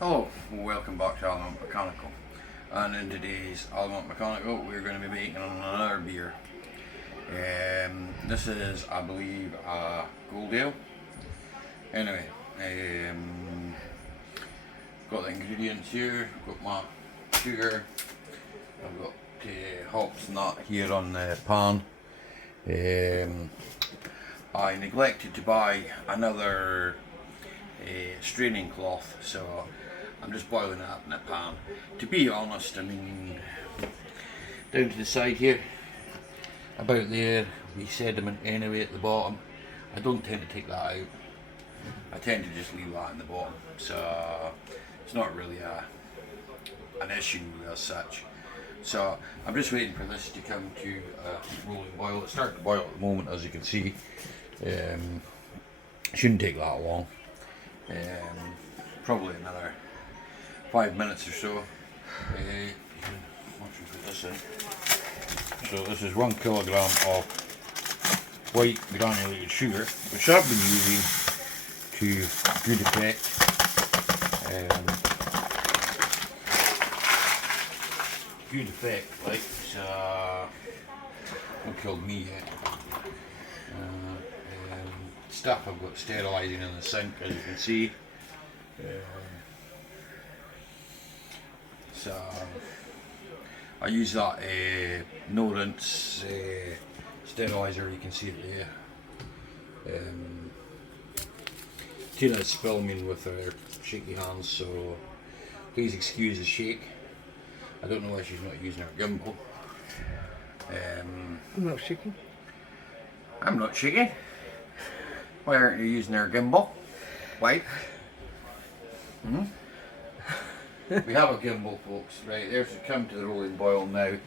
Hello, welcome back to Element Mechanical. And in today's Element Mechanical, we're going to be making another beer. This is, I believe, a gold ale. Anyway, got the ingredients here. Got my sugar. I've got hops nut here on the pan. I neglected to buy another straining cloth, so I'm just boiling it up in a pan. To be honest, I mean, down to the side here, about there, we sediment anyway at the bottom. I don't tend to take that out. I tend to just leave that in the bottom, so it's not really an issue as such. So I'm just waiting for this to come to a rolling boil. It's starting to boil at the moment, as you can see. Shouldn't take that long. Probably another 5 minutes or so. Once we put this in. So this is 1 kilogram of white granulated sugar, which I've been using to good effect. Good effect, like not killed me yet. Stuff I've got sterilising in the sink, as you can see. So I use that no rinse steriliser, you can see it there. Tina's filming with her shaky hands, so please excuse the shake. I don't know why she's not using her gimbal. I'm not shaking. I'm not shaking. Why aren't you using her gimbal? Why? We have a gimbal, folks. Right, there's it come to the rolling boil now.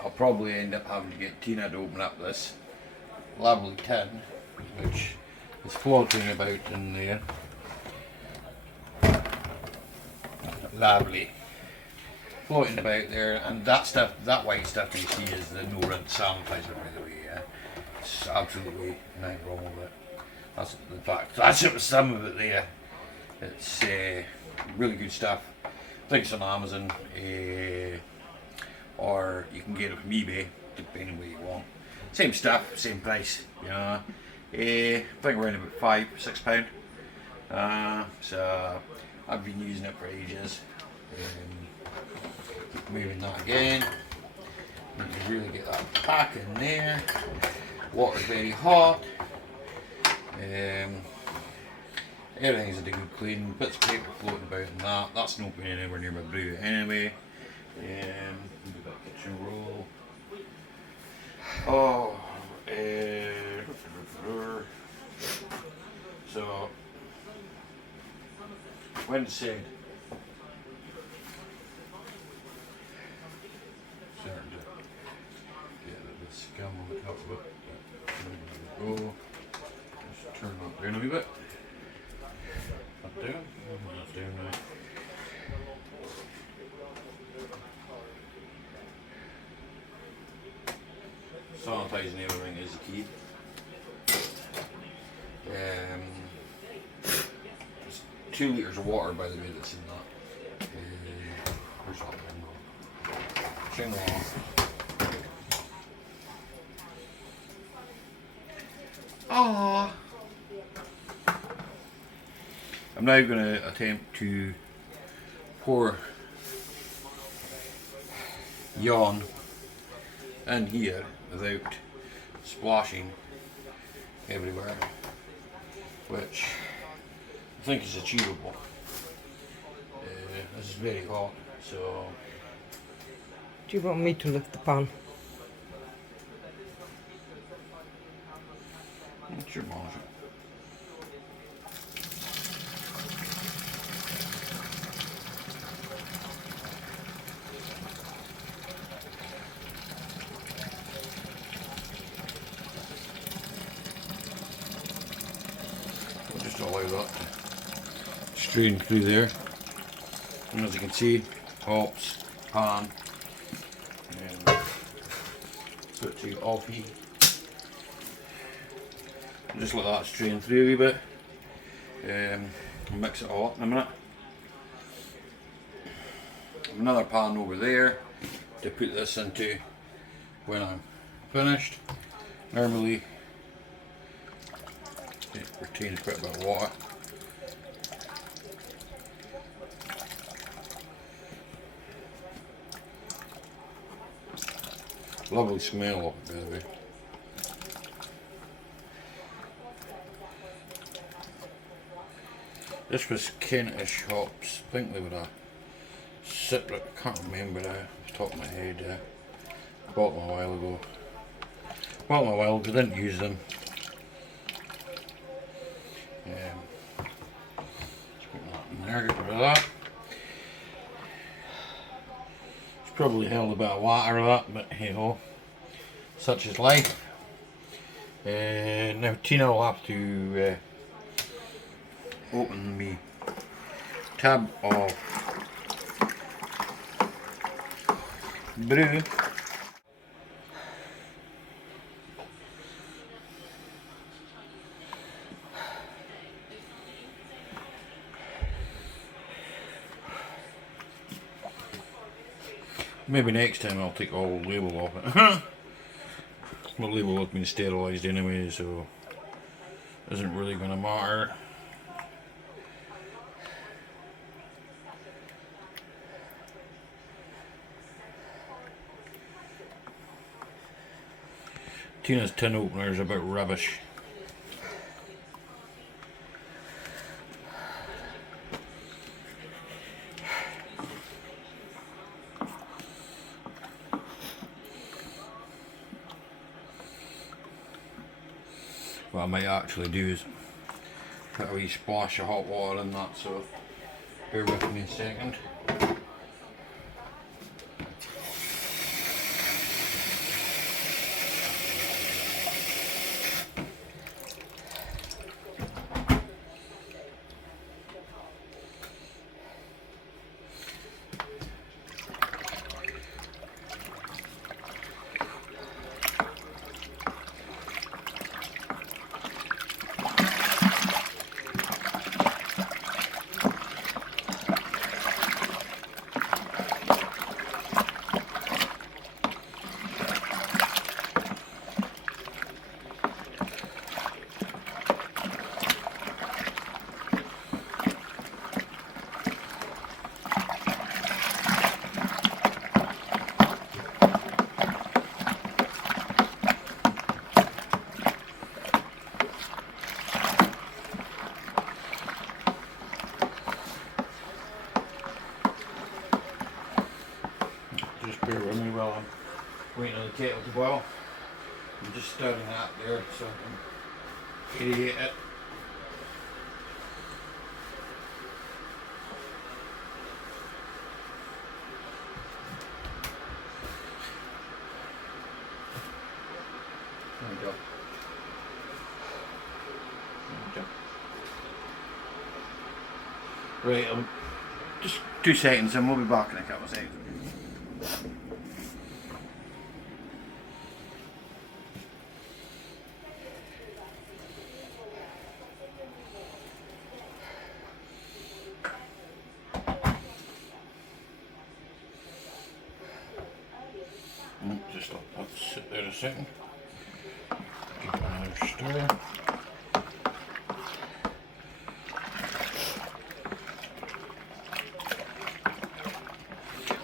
I'll probably end up having to get Tina to open up this lovely tin, which is floating about in there. Lovely. Floating about there, and that stuff, that white stuff you see is the no rinse sanitizer, by the way. Yeah, it's absolutely nothing wrong with it. That's the fact. That's it with some of it there. It's really good stuff. I think it's on Amazon, or you can get it from eBay, depending where you want. Same stuff, same price. You know, I think around about £5-6. So I've been using it for ages. Moving that again. Need to really get that back in there. Water's very hot. Everything's in a good clean. Bits of paper floating about in that. That's not going anywhere near my brew anyway. Move that kitchen roll. Oh, so when said. Starting to get a bit of scum on the top of it. There we go. Just turn that down a wee bit. That down. That down now. Sanitising everything is the key. There's 2 litres of water, by the way, that's in that. Where's that one? Turn it off. Ah. I'm now going to attempt to pour yawn in here without splashing everywhere, which I think is achievable. This is very hot, so. Do you want me to lift the pan? It's your margin. We'll just allow that to strain through there. And as you can see, hops, pan, and switch it off here. Just let that strain through a wee bit. I'll mix it all up in a minute. Another pan over there to put this into when I'm finished. Normally it retains quite a bit of water. Lovely smell of it, by the way. This was Kentish hops. I think they were a citric. I can't remember now off the top of my head. I bought them a while ago. Bought them a while ago, didn't use them. Just put that in there, get rid of that. It's probably held a bit of water of that, but hey ho, such is life. Now Tina will have to open me tab of brew. Maybe next time I'll take all the label off it. The label has been sterilised anyway, so it isn't really going to matter. Tina's tin opener is a bit rubbish. What I might actually do is put a wee splash of hot water in that, so bear with me a second. Just bear with me while I'm waiting on the kettle to boil. I'm just stirring that there so I can aerate it. There we go. Right, just 2 seconds and we'll be back in a couple of seconds. Just let that sit there a second. Give it another stir.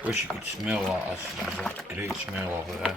Wish you could smell that. There's a great smell of it there.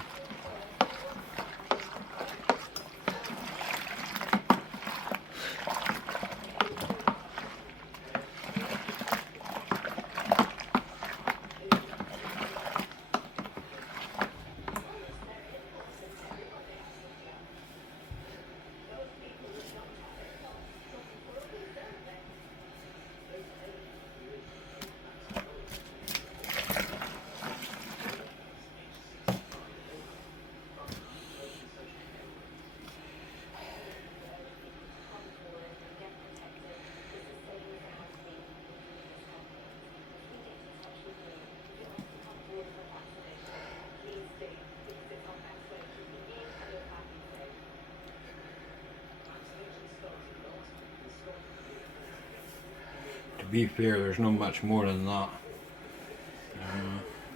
To be fair, there's not much more than that.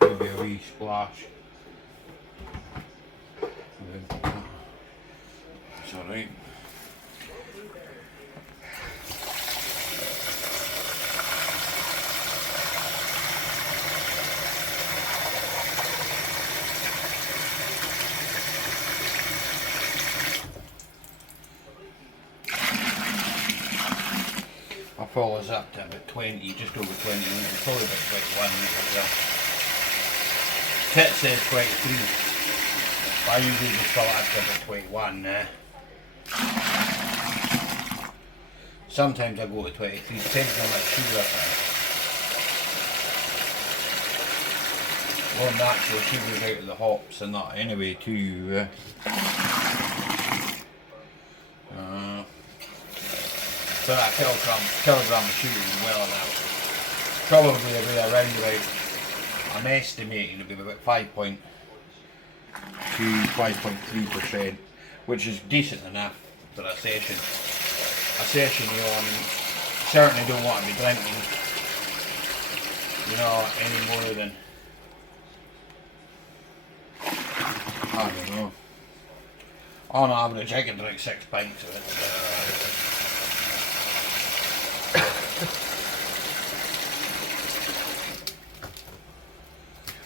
Maybe a wee splash. It's alright. I'll fill this up to about 20, just over 20, probably about 21 litres there. Kit says 23. I usually just fill it up to about 21 now. Sometimes I go to 23, depends on my sugar. Well, natural sugar's out of the hops and that anyway too. So that kilogram of sugar is well enough. Probably around about, I'm estimating it'll be about 5.2, 5.3%, which is decent enough for a session. A session, you know, I mean, certainly don't want to be drinking, you know, any more than, I don't know. On average, I can drink 6 pints of it.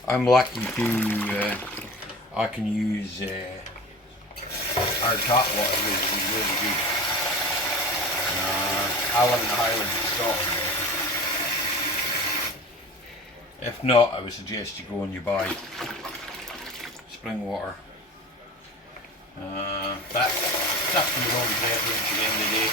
I'm lucky to, I can use our tap water really good. I live in the Highlands of Scotland. If not, I would suggest you go and you buy spring water. That's up to your own preference at the end of the day.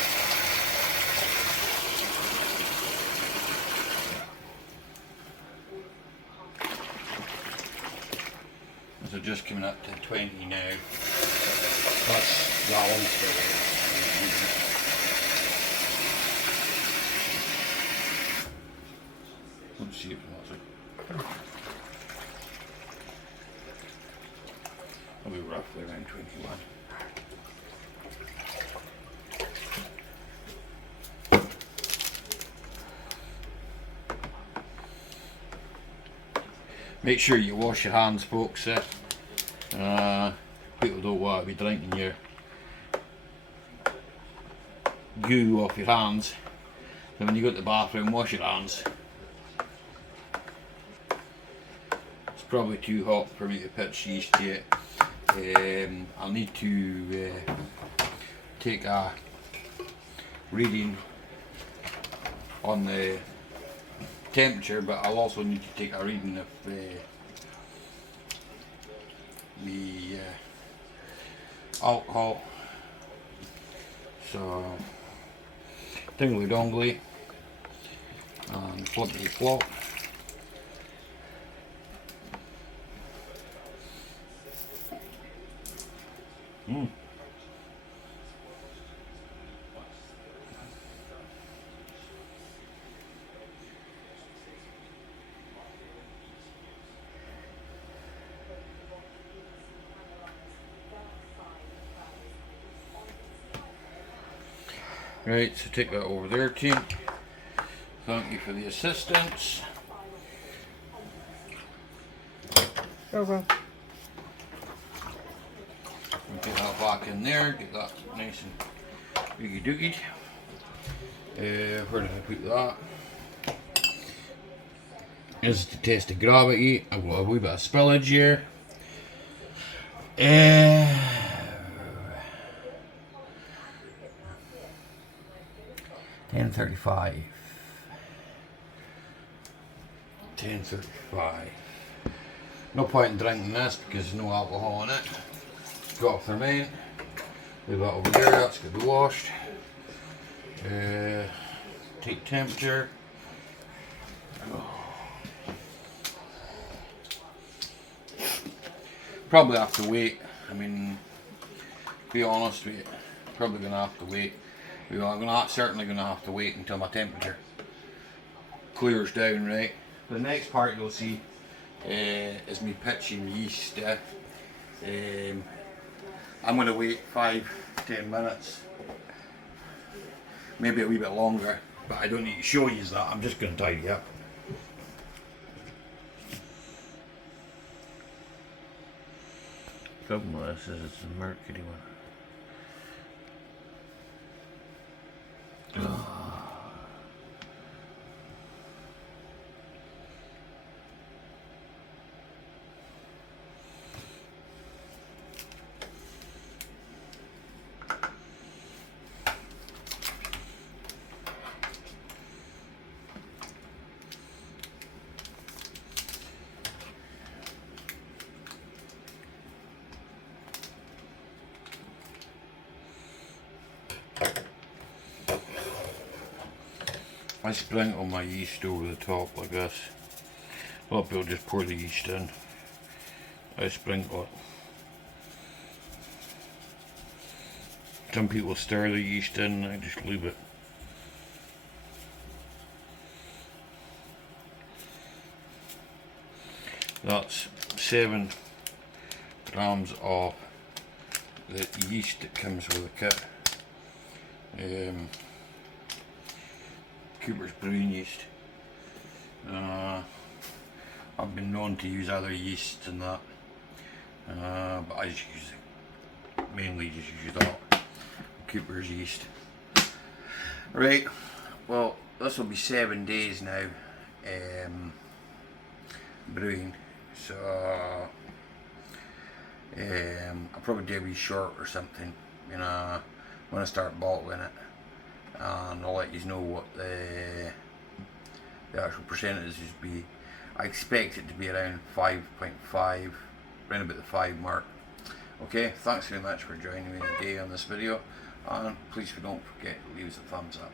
So just coming up to 20 now. Plus gallons. Let's see if it's not. I'll be roughly around 21. Make sure you wash your hands, folks. People don't want to be drinking your goo off your hands. So when you go to the bathroom, wash your hands. It's probably too hot for me to pitch yeast yet. I'll need to take a reading on the temperature, but I'll also need to take a reading of the alcohol. So dingly dongly and flippity flop. Right, so take that over there, team. Thank you for the assistance. Oh well. Get that back in there, get that nice and oogie doogie. Where did I put that? This is to test the gravity. I've got a wee bit of spillage here. 10:35. 10:35. No point in drinking this because there's no alcohol in it. Got off the main. Leave that over there. That's going to be washed. Take temperature. Probably have to wait. I mean, to be honest with you, probably going to have to wait. I'm certainly going to have to wait until my temperature clears down, right? The next part you'll see is me pitching yeast. I'm going to wait 5-10 minutes, maybe a wee bit longer, but I don't need to show you that. I'm just going to tidy up. Problem with this is it's a mercury one. I sprinkle my yeast over the top like this. A lot of people just pour the yeast in. I sprinkle it. Some people stir the yeast in, I just leave it. That's 7 grams of the yeast that comes with the kit. Cooper's Brewing yeast. I've been known to use other yeasts than that, but I just mainly use that Cooper's yeast. Right, well this will be 7 days now brewing, so I'll probably do a wee short or something, you know, when I start bottling it. And I'll let you know what the actual percentages be. I expect it to be around 5.5, around about the 5 mark. Okay, thanks very much for joining me today on this video, and please don't forget to leave us a thumbs up.